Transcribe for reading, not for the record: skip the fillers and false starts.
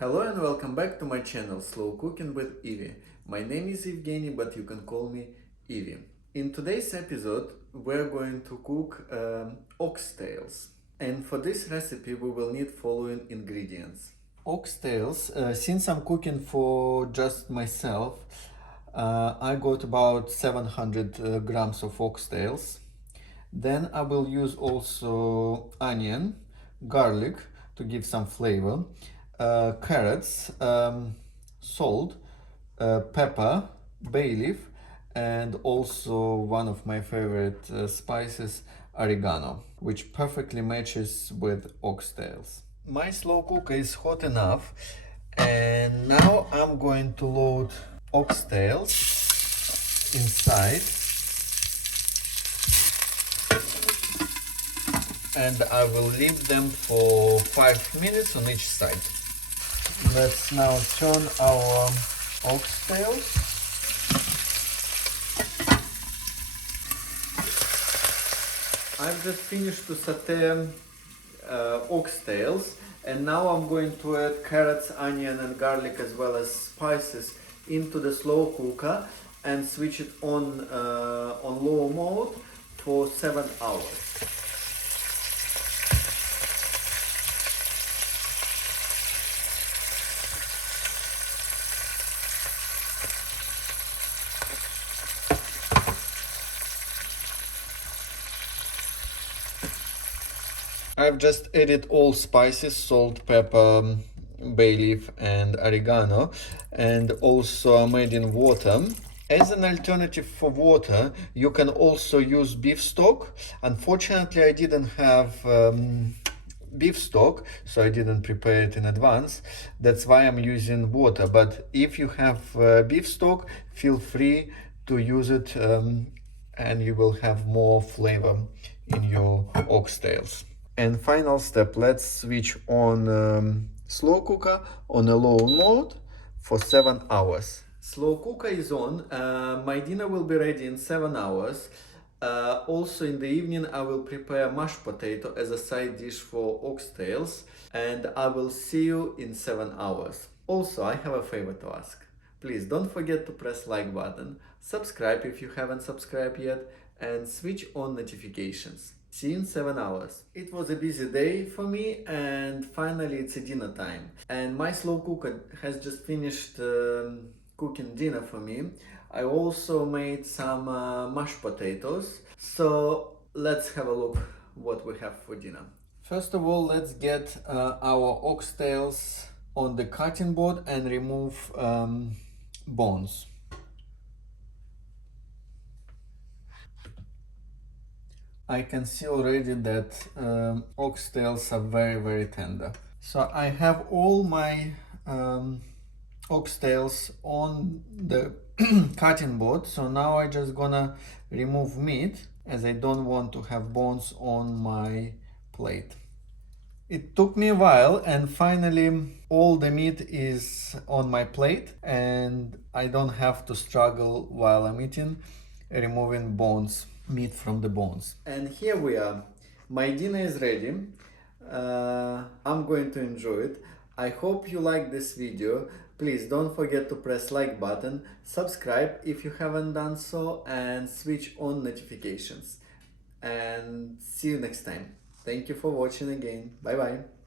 Hello and welcome back to my channel Slow Cooking with Evie. My name is Evgeny, but you can call me Evie. In today's episode we're going to cook oxtails, and for this recipe we will need following ingredients. Oxtails, since I'm cooking for just myself, I got about 700 grams of oxtails. Then I will use also onion, garlic to give some flavor, carrots, salt, pepper, bay leaf, and also one of my favorite spices, oregano, which perfectly matches with oxtails. My slow cooker is hot enough, and now I'm going to load oxtails inside, and I will leave them for 5 minutes on each side. Let's now turn our oxtails. I've just finished to saute oxtails, and now I'm going to add carrots, onion and garlic as well as spices into the slow cooker and switch it on low mode for 7 hours. I've just added all spices, salt, pepper, bay leaf and oregano, and also I'm adding water. As an alternative for water, you can also use beef stock. Unfortunately, I didn't have beef stock, so I didn't prepare it in advance. That's why I'm using water. But if you have beef stock, feel free to use it, and you will have more flavor in your oxtails. And final step, let's switch on slow cooker on a low mode for 7 hours. Slow cooker is on. My dinner will be ready in 7 hours. Also in the evening I will prepare mashed potato as a side dish for oxtails, and I will see you in 7 hours. Also, I have a favor to ask. Please don't forget to press like button, subscribe if you haven't subscribed yet, and switch on notifications. See you in 7 hours. It was a busy day for me, and finally it's a dinner time. And my slow cooker has just finished cooking dinner for me. I also made some mashed potatoes. So let's have a look what we have for dinner. First of all, let's get our oxtails on the cutting board and remove bones. I can see already that oxtails are very tender. So I have all my oxtails on the cutting board. So now I just gonna remove meat, as I don't want to have bones on my plate. It took me a while, and finally all the meat is on my plate and I don't have to struggle while I'm eating, removing meat from the bones. And here we are. My dinner is ready. I'm going to enjoy it. I hope you like this video. Please don't forget to press like button, subscribe if you haven't done so, and switch on notifications. And see you next time. Thank you for watching again. Bye bye.